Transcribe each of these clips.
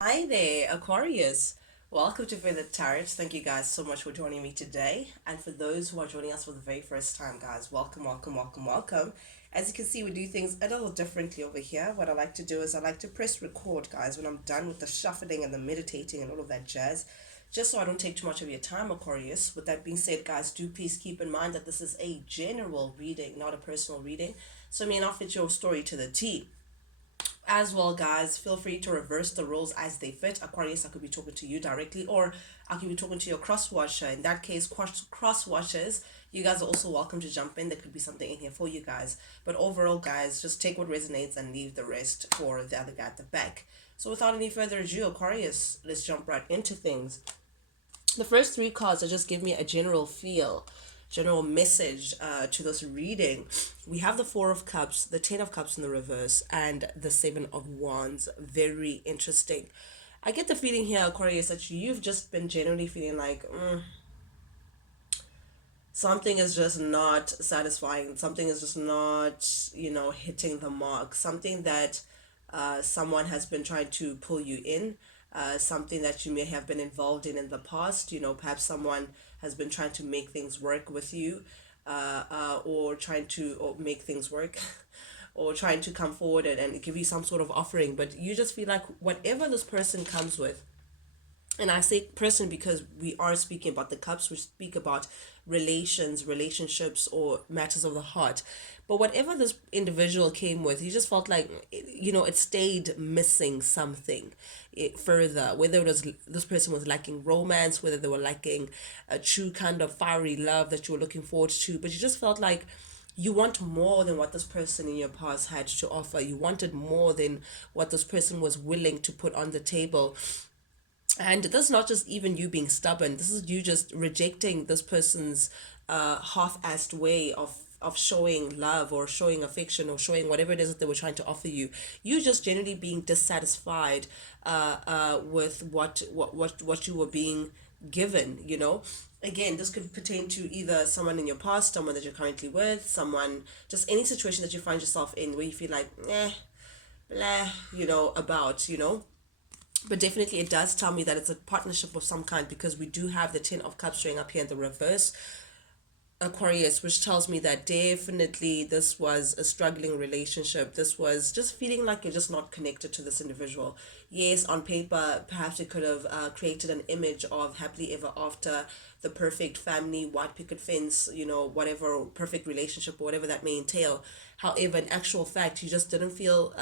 Hi there, Aquarius. Welcome to Feather Tarot. Thank you guys so much for joining me today. And for those who are joining us for the very first time, guys, welcome, welcome, welcome, welcome. As you can see, we do things a little differently over here. What I like to do is I like to press record, guys, when I'm done with the shuffling and the meditating and all of that jazz, just so I don't take too much of your time, Aquarius. With that being said, guys, do please keep in mind that this is a general reading, not a personal reading. So it may not fit your story to the T. As well, guys, feel free to reverse the roles as they fit. Aquarius, I could be talking to you directly, or I could be talking to your cross watcher. In that case, cross watchers, you guys are also welcome to jump in. There could be something in here for you guys. But overall, guys, just take what resonates and leave the rest for the other guy at the back. So without any further ado, Aquarius, let's jump right into things. The first three cards are just give me a general feel, general message to this reading. We have the Four of Cups, the Ten of Cups in the reverse, and the Seven of Wands. Very interesting. I get the feeling here, Aquarius, that you've just been generally feeling like something is just not satisfying. Something is just not, hitting the mark. Something that someone has been trying to pull you in. Something that you may have been involved in the past. Perhaps someone has been trying to make things work with you, or trying to or make things work. Or trying to come forward and give you some sort of offering, but you just feel like whatever this person comes with, and I say person because we are speaking about the cups, we speak about relationships, or matters of the heart. But whatever this individual came with, you just felt like, it stayed missing something further. Whether it was this person was lacking romance, whether they were lacking a true kind of fiery love that you were looking forward to, but you just felt like you want more than what this person in your past had to offer. You wanted more than what this person was willing to put on the table. And that's not just even you being stubborn. This is you just rejecting this person's half-assed way of showing love, or showing affection, or showing whatever it is that they were trying to offer you. You just generally being dissatisfied with what you were being given. Again, this could pertain to either someone in your past, someone that you're currently with, someone, just any situation that you find yourself in where you feel like, blah, but definitely it does tell me that it's a partnership of some kind, because we do have the Ten of Cups showing up here in the reverse, Aquarius, which tells me that definitely this was a struggling relationship. This was just feeling like you're just not connected to this individual. Yes, on paper, perhaps it could have created an image of happily ever after, the perfect family, white picket fence, whatever, perfect relationship, or whatever that may entail. However, in actual fact, you just didn't feel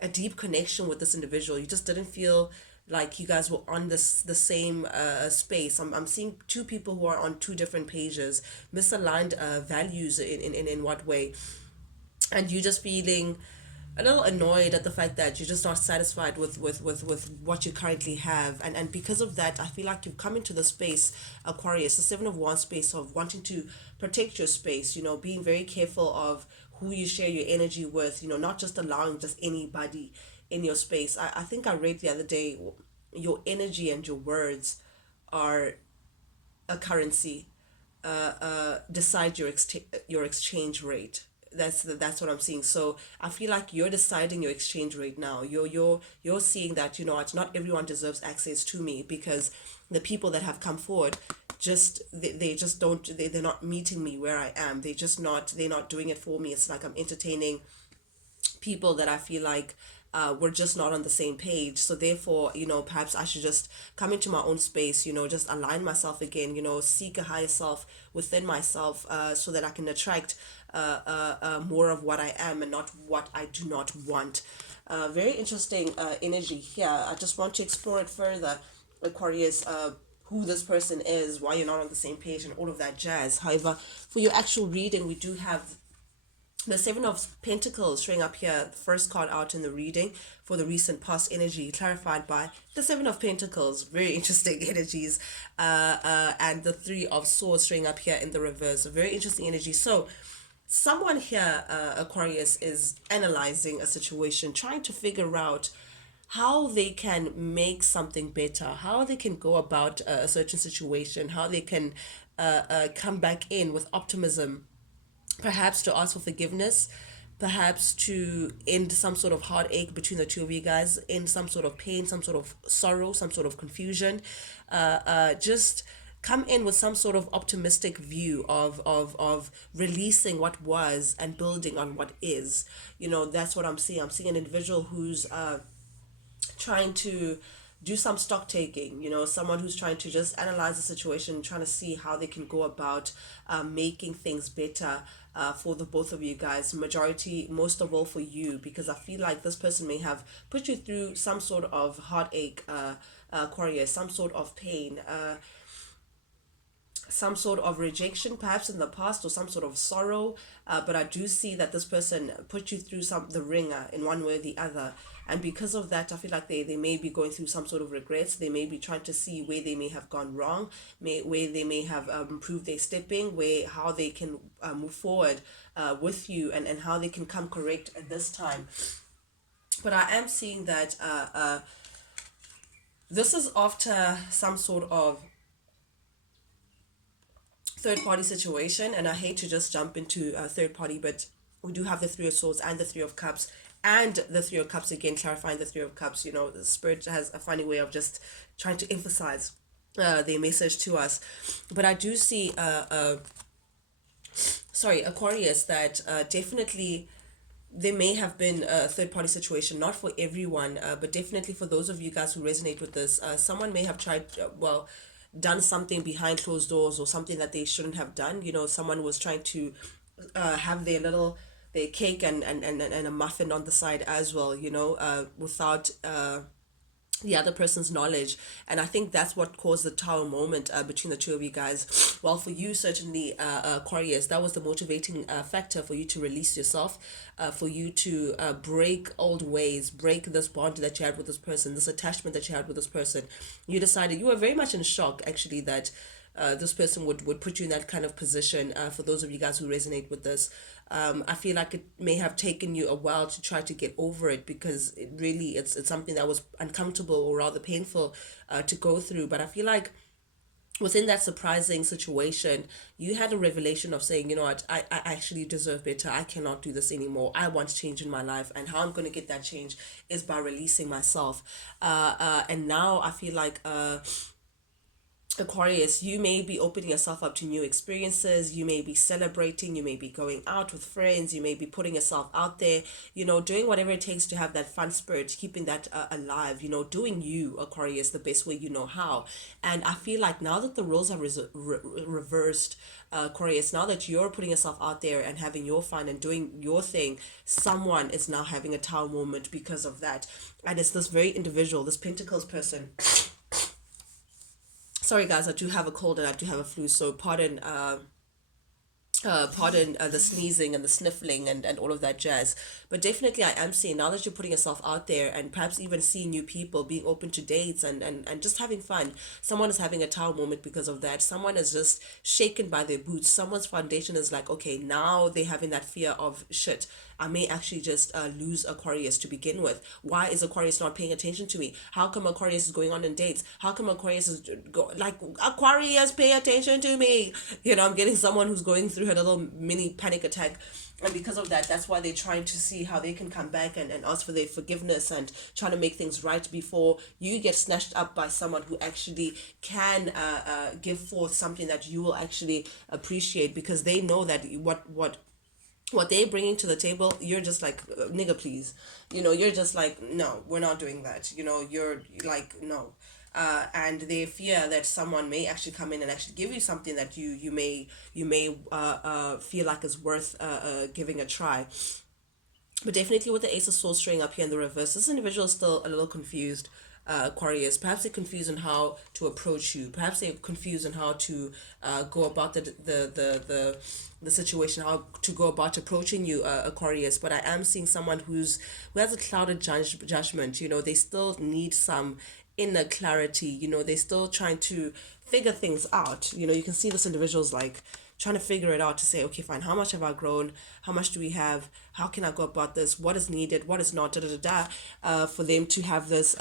a deep connection with this individual. You just didn't feel like you guys were on the same space. I'm seeing two people who are on two different pages, misaligned values in what way, and you just feeling a little annoyed at the fact that you're just not satisfied with what you currently have, and because of that, I feel like you've come into the space, Aquarius, the Seven of Wands space, of wanting to protect your space, being very careful of who you share your energy with, not just allowing just anybody in your space. I think I read the other day, your energy and your words are a currency. Decide your exchange rate. That's what I'm seeing. So I feel like you're deciding your exchange rate now. You're seeing that, it's not everyone deserves access to me, because the people that have come forward, they just don't, they're not meeting me where I am. They're not doing it for me. It's like I'm entertaining people that I feel like we're just not on the same page. So therefore, perhaps I should just come into my own space, just align myself again, seek a higher self within myself, so that I can attract more of what I am, and not what I do not want. Very interesting energy here. I just want to explore it further, Aquarius. Who this person is, why you're not on the same page, and all of that jazz. However, for your actual reading, we do have the Seven of Pentacles showing up here, the first card out in the reading for the recent past energy, clarified by the Seven of Pentacles. Very interesting energies. And the Three of Swords showing up here in the reverse. Very interesting energy. So someone here, Aquarius, is analyzing a situation, trying to figure out how they can make something better, how they can go about a certain situation, how they can come back in with optimism, perhaps to ask for forgiveness, perhaps to end some sort of heartache between the two of you guys, end some sort of pain, some sort of sorrow, some sort of confusion. Just come in with some sort of optimistic view of releasing what was and building on what is. That's what I'm seeing. I'm seeing an individual who's trying to do some stock taking, someone who's trying to just analyze the situation, trying to see how they can go about making things better for the both of you guys. Majority, most of all for you, because I feel like this person may have put you through some sort of heartache, Aquarius, some sort of pain, some sort of rejection perhaps in the past, or some sort of sorrow, but I do see that this person put you through the ringer in one way or the other, and because of that I feel like they may be going through some sort of regrets. They may be trying to see where they may have gone wrong, where they may have improved their stepping, how they can move forward with you, and how they can come correct at this time. But I am seeing that this is after some sort of third party situation, and I hate to just jump into third party, but we do have the Three of Swords and the Three of Cups, and the Three of Cups again, clarifying the Three of Cups. The Spirit has a funny way of just trying to emphasize their message to us. But I do see Aquarius, that definitely there may have been a third party situation, not for everyone, but definitely for those of you guys who resonate with this. Someone may have tried, done something behind closed doors, or something that they shouldn't have done. Someone was trying to have their cake and a muffin on the side as well, without the other person's knowledge. And I think that's what caused the tower moment between the two of you guys. Well, for you, certainly, Aquarius, that was the motivating factor for you to release yourself, for you to break old ways, break this bond that you had with this person, this attachment that you had with this person. You decided, you were very much in shock actually, that this person would put you in that kind of position. For those of you guys who resonate with this, I feel like it may have taken you a while to try to get over it, because it's something that was uncomfortable, or rather painful to go through. But I feel like within that surprising situation, you had a revelation of saying, you know what, I actually deserve better. I cannot do this anymore. I want change in my life. And how I'm going to get that change is by releasing myself. And now I feel like Aquarius, you may be opening yourself up to new experiences. You may be celebrating. You may be going out with friends. You may be putting yourself out there, doing whatever it takes to have that fun spirit, keeping that alive, doing you, Aquarius, the best way you know how. And I feel like now that the roles are reversed, Aquarius, now that you're putting yourself out there and having your fun and doing your thing, someone is now having a tower moment because of that. And it's this very individual, this Pentacles person. Sorry guys, I do have a cold and I do have a flu, so pardon the sneezing and the sniffling and all of that jazz. But definitely I am seeing, now that you're putting yourself out there and perhaps even seeing new people, being open to dates and just having fun, someone is having a tower moment because of that. Someone is just shaken by their boots. Someone's foundation is like, okay, now they're having that fear of, shit, I may actually just lose Aquarius to begin with. Why is Aquarius not paying attention to me? How come Aquarius is going on dates? How come Aquarius is Aquarius, pay attention to me? I'm getting someone who's going through a little mini panic attack. And because of that, that's why they're trying to see how they can come back and ask for their forgiveness and trying to make things right before you get snatched up by someone who actually can give forth something that you will actually appreciate, because they know that what they're bringing to the table, you're just like, nigga, please. You're just like, no, we're not doing that. You're like, no. And they fear that someone may actually come in and actually give you something that you may feel like is worth giving a try. But definitely with the Ace of Swords showing up here in the reverse, this individual is still a little confused. Aquarius, perhaps they're confused on how to approach you. Perhaps they're confused on how to go about the situation, how to go about approaching you, Aquarius. But I am seeing someone who has a clouded judgment. They still need some inner clarity. They're still trying to figure things out. You can see this individual's like trying to figure it out, to say, okay, fine, how much have I grown? How much do we have? How can I go about this? What is needed? What is not? For them to have this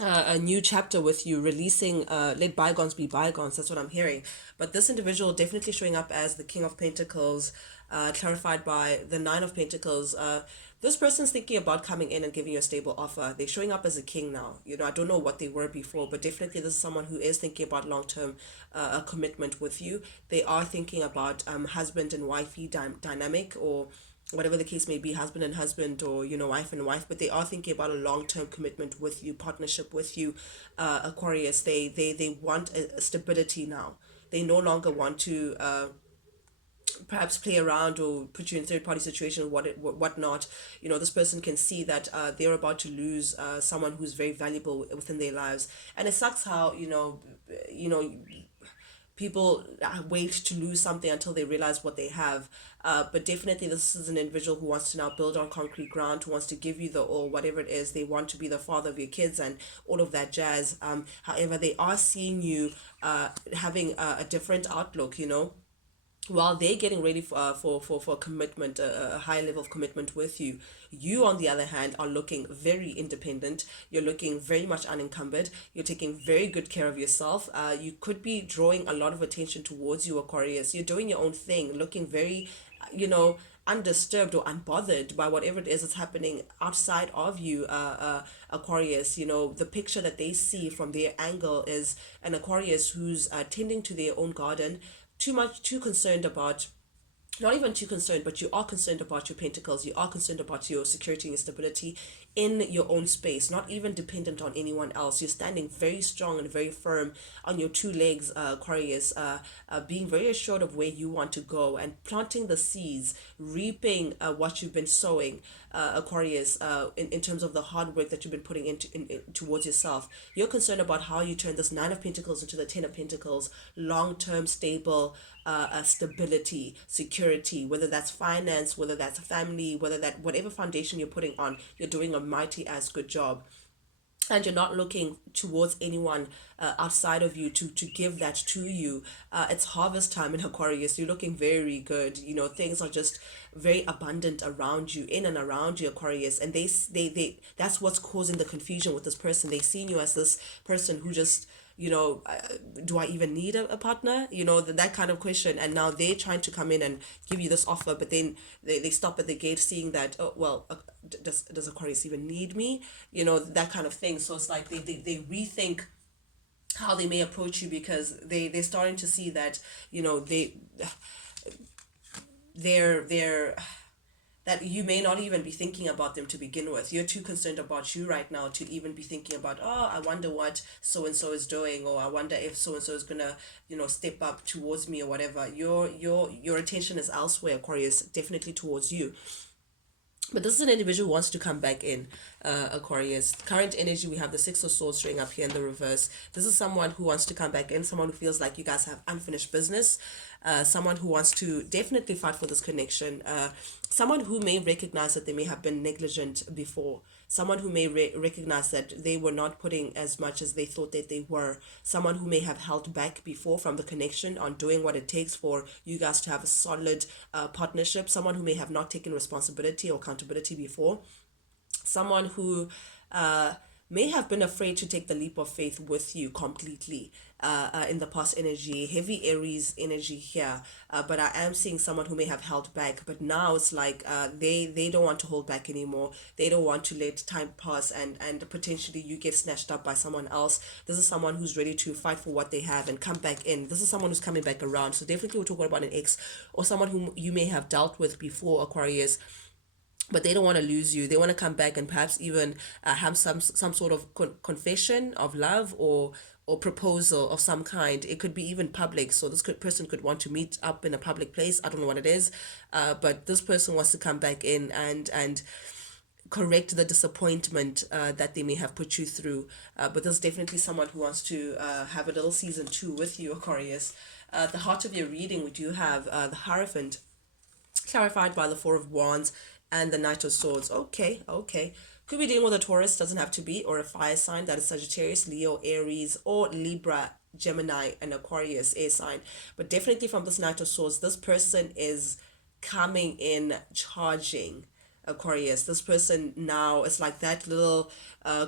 a new chapter with you, releasing, let bygones be bygones. That's what I'm hearing. But this individual definitely showing up as the King of Pentacles, clarified by the Nine of Pentacles. This person's thinking about coming in and giving you a stable offer. They're showing up as a king now. I don't know what they were before, but definitely this is someone who is thinking about long-term commitment with you. They are thinking about husband and wifey dynamic, or whatever the case may be, husband and husband, or wife and wife, but they are thinking about a long-term commitment with you, partnership with you, Aquarius. They want a stability now. They no longer want to perhaps play around or put you in third party situation, what not. This person can see that they're about to lose someone who's very valuable within their lives. And it sucks how people wait to lose something until they realize what they have. But definitely, this is an individual who wants to now build on concrete ground, who wants to give you the all, whatever it is. They want to be the father of your kids and all of that jazz. However, they are seeing you having a different outlook, while they're getting ready for commitment, a high level of commitment with you. You, on the other hand, are looking very independent. You're looking very much unencumbered. You're taking very good care of yourself. You could be drawing a lot of attention towards you, Aquarius. You're doing your own thing, looking very, undisturbed or unbothered by whatever it is that's happening outside of you, Aquarius. The picture that they see from their angle is an Aquarius who's tending to their own garden, too concerned about, not even too concerned, but you are concerned about your pentacles. You are concerned about your security and stability in your own space, not even dependent on anyone else. You're standing very strong and very firm on your two legs, Aquarius, being very assured of where you want to go and planting the seeds, reaping what you've been sowing, Aquarius, in terms of the hard work that you've been putting towards yourself. You're concerned about how you turn this Nine of Pentacles into the Ten of Pentacles, long-term stable stability, security, whether that's finance, whether that's family, whatever foundation you're putting on, you're doing a mighty as good job. And you're not looking towards anyone outside of you to give that to you. It's harvest time in Aquarius. You're looking very good. Things are just very abundant around you, in and around you, Aquarius. And they that's what's causing the confusion with this person. They see you as this person who just, do I even need a partner? That kind of question. And now they're trying to come in and give you this offer, but then they stop at the gate seeing that, oh, well, does Aquarius even need me? That kind of thing. So it's like they rethink how they may approach you, because they're starting to see that, they're that you may not even be thinking about them to begin with. You're too concerned about you right now to even be thinking about, oh, I wonder what so and so is doing, or I wonder if so and so is gonna, step up towards me or whatever. Your attention is elsewhere, Aquarius, definitely towards you. But this is an individual who wants to come back in, Aquarius. Current energy, we have the Six of Swords showing up here in the reverse. This is someone who wants to come back in, someone who feels like you guys have unfinished business, someone who wants to definitely fight for this connection, someone who may recognize that they may have been negligent before, someone who may recognize that they were not putting as much as they thought that they were, someone who may have held back before from the connection on doing what it takes for you guys to have a solid partnership, someone who may have not taken responsibility or accountability before, someone who may have been afraid to take the leap of faith with you completely in the past energy, heavy Aries energy here. But I am seeing someone who may have held back, but now it's like they don't want to hold back anymore. They don't want to let time pass and potentially you get snatched up by someone else. This is someone who's ready to fight for what they have and come back in. This is someone who's coming back around. So definitely we're talking about an ex or someone whom you may have dealt with before, Aquarius, but they don't want to lose you. They want to come back and perhaps even have some sort of confession of love or proposal of some kind. It could be even public. So this person could want to meet up in a public place. I don't know what it is, but this person wants to come back in and correct the disappointment that they may have put you through. But there's definitely someone who wants to have a little season 2 with you, Aquarius. The heart of your reading, we do have the Hierophant, clarified by the Four of Wands and the Knight of Swords. Okay. Could be dealing with a Taurus, doesn't have to be, or a fire sign, that is Sagittarius, Leo, Aries, or Libra, Gemini, and Aquarius, air sign. But definitely from this Knight of Swords, this person is coming in charging. Aquarius. This person now, it's like that little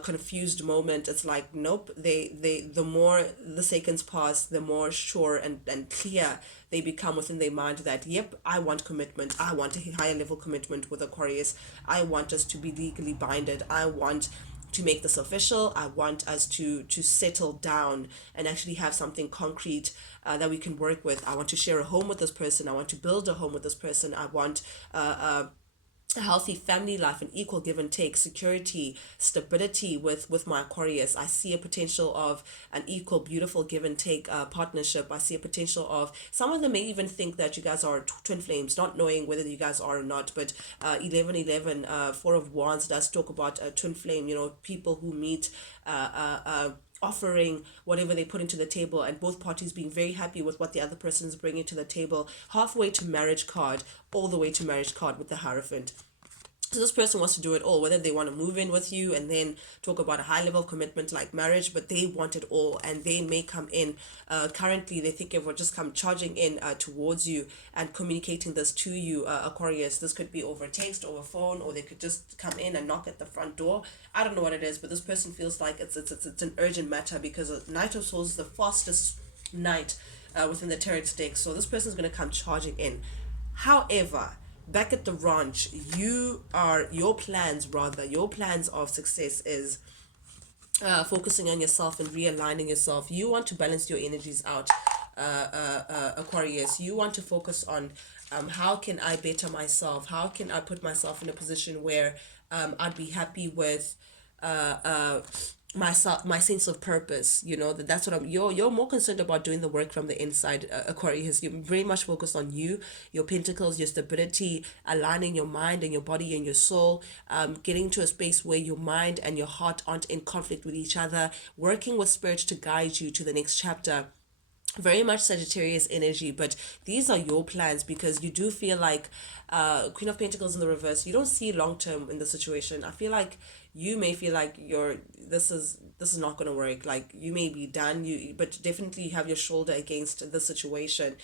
confused moment. It's like, nope, the more the seconds pass, the more sure and clear they become within their mind that, yep, I want commitment. I want a higher level commitment with Aquarius. I want us to be legally binded. I want to make this official. I want us to settle down and actually have something concrete that we can work with. I want to share a home with this person. I want to build a home with this person. I want a healthy family life, an equal give and take, security, stability with my Aquarius. I see a potential of an equal, beautiful give and take partnership. I see a potential of, some of them may even think that you guys are twin flames, not knowing whether you guys are or not. But 1111, Four of Wands does talk about a twin flame, people who meet offering whatever they put into the table, and both parties being very happy with what the other person is bringing to the table, halfway to marriage card, all the way to marriage card with the Hierophant. So this person wants to do it all, whether they want to move in with you and then talk about a high level commitment like marriage, but they want it all, and they may come in. Currently, they think it will just come charging in towards you and communicating this to you, Aquarius. This could be over text, over phone, or they could just come in and knock at the front door. I don't know what it is, but this person feels like it's an urgent matter, because Knight of Swords is the fastest knight within the tarot deck. So this person is going to come charging in. However, back at the ranch, your plans of success is focusing on yourself and realigning yourself. You want to balance your energies out, Aquarius. You want to focus on how can I better myself? How can I put myself in a position where I'd be happy with myself, my sense of purpose. That's what you're more concerned about, doing the work from the inside, Aquarius. You're very much focused on your pentacles, your stability, aligning your mind and your body and your soul, getting to a space where your mind and your heart aren't in conflict with each other, working with spirit to guide you to the next chapter. Very much Sagittarius energy, but these are your plans, because you do feel like Queen of Pentacles in the reverse, you don't see long term in the situation. I feel like you may feel like this is not going to work, like you may be done, but definitely you have your shoulder against the situation.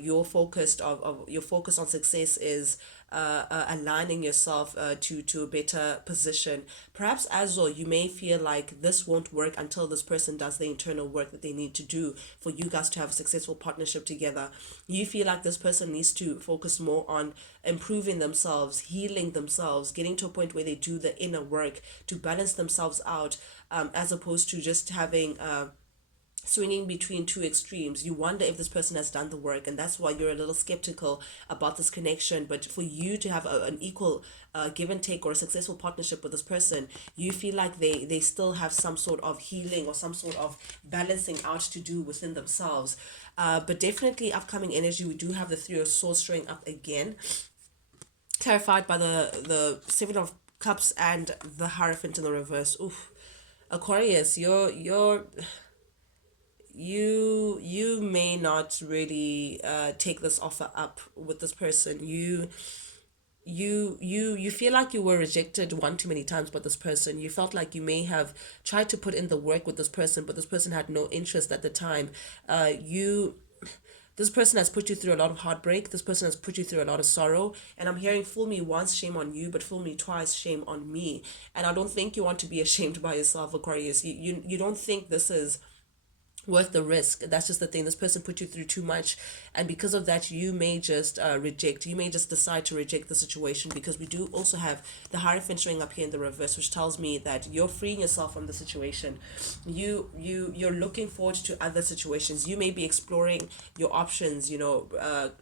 Your focus on success is aligning yourself to a better position. Perhaps as well, you may feel like this won't work until this person does the internal work that they need to do for you guys to have a successful partnership together. You feel like this person needs to focus more on improving themselves, healing themselves, getting to a point where they do the inner work to balance themselves out, as opposed to just having swinging between two extremes. You wonder if this person has done the work, and that's why you're a little skeptical about this connection. But for you to have an equal give and take, or a successful partnership with this person, you feel like they still have some sort of healing or some sort of balancing out to do within themselves. But definitely upcoming energy, we do have the Three of Swords showing up again, clarified by the Seven of Cups and the Hierophant in the reverse. Oof. Aquarius, you may not really take this offer up with this person. You feel like you were rejected one too many times by this person. You felt like you may have tried to put in the work with this person, but this person had no interest at the time. This person has put you through a lot of heartbreak. This person has put you through a lot of sorrow. And I'm hearing, fool me once, shame on you, but fool me twice, shame on me. And I don't think you want to be ashamed by yourself, Aquarius. You don't think this is worth the risk. That's just the thing. This person put you through too much, and because of that, you may just decide to reject the situation, because we do also have the Hierophant showing up here in the reverse, which tells me that you're freeing yourself from the situation. You're looking forward to other situations. You may be exploring your options,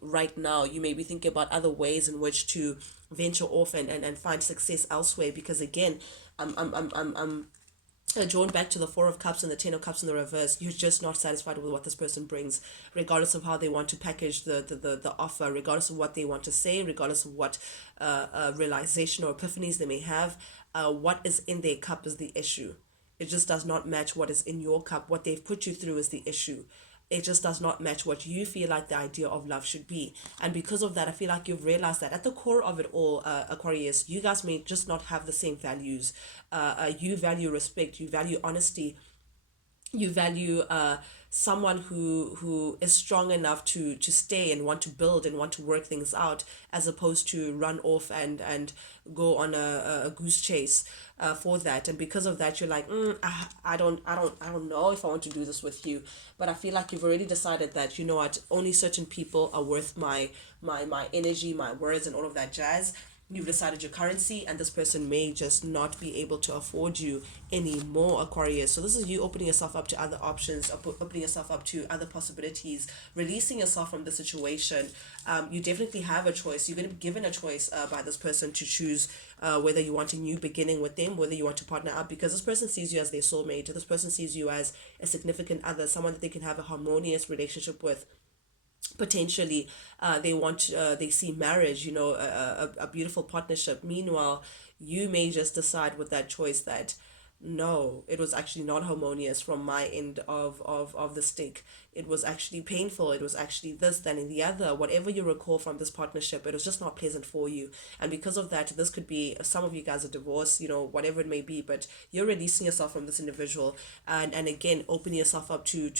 right now. You may be thinking about other ways in which to venture off and find success elsewhere, because again, I'm drawn back to the Four of Cups and the Ten of Cups in the reverse. You're just not satisfied with what this person brings, regardless of how they want to package the offer, regardless of what they want to say, regardless of what realization or epiphanies they may have. What is in their cup is the issue. It just does not match what is in your cup. What they've put you through is the issue. It just does not match what you feel like the idea of love should be. And because of that, I feel like you've realized that at the core of it all, Aquarius, you guys may just not have the same values. You value respect, you value honesty, you value someone who is strong enough to stay and want to build and want to work things out, as opposed to run off and go on a goose chase for that. And because of that, you're like, I don't know if I want to do this with you. But I feel like you've already decided that, you know what, only certain people are worth my energy, my words, and all of that jazz. You've decided your currency, and this person may just not be able to afford you anymore, Aquarius. So this is you opening yourself up to other options, opening yourself up to other possibilities, releasing yourself from the situation. You definitely have a choice. You're going to be given a choice by this person to choose whether you want a new beginning with them, whether you want to partner up, because this person sees you as their soulmate. This person sees you as a significant other, someone that they can have a harmonious relationship with. Potentially they see marriage, a beautiful partnership. Meanwhile, you may just decide with that choice that no, it was actually not harmonious from my end of the stick. It was actually painful. It was actually this, then, and the other. Whatever you recall from this partnership, it was just not pleasant for you. And because of that, this could be, some of you guys are divorced, whatever it may be, but you're releasing yourself from this individual, and again, opening yourself up to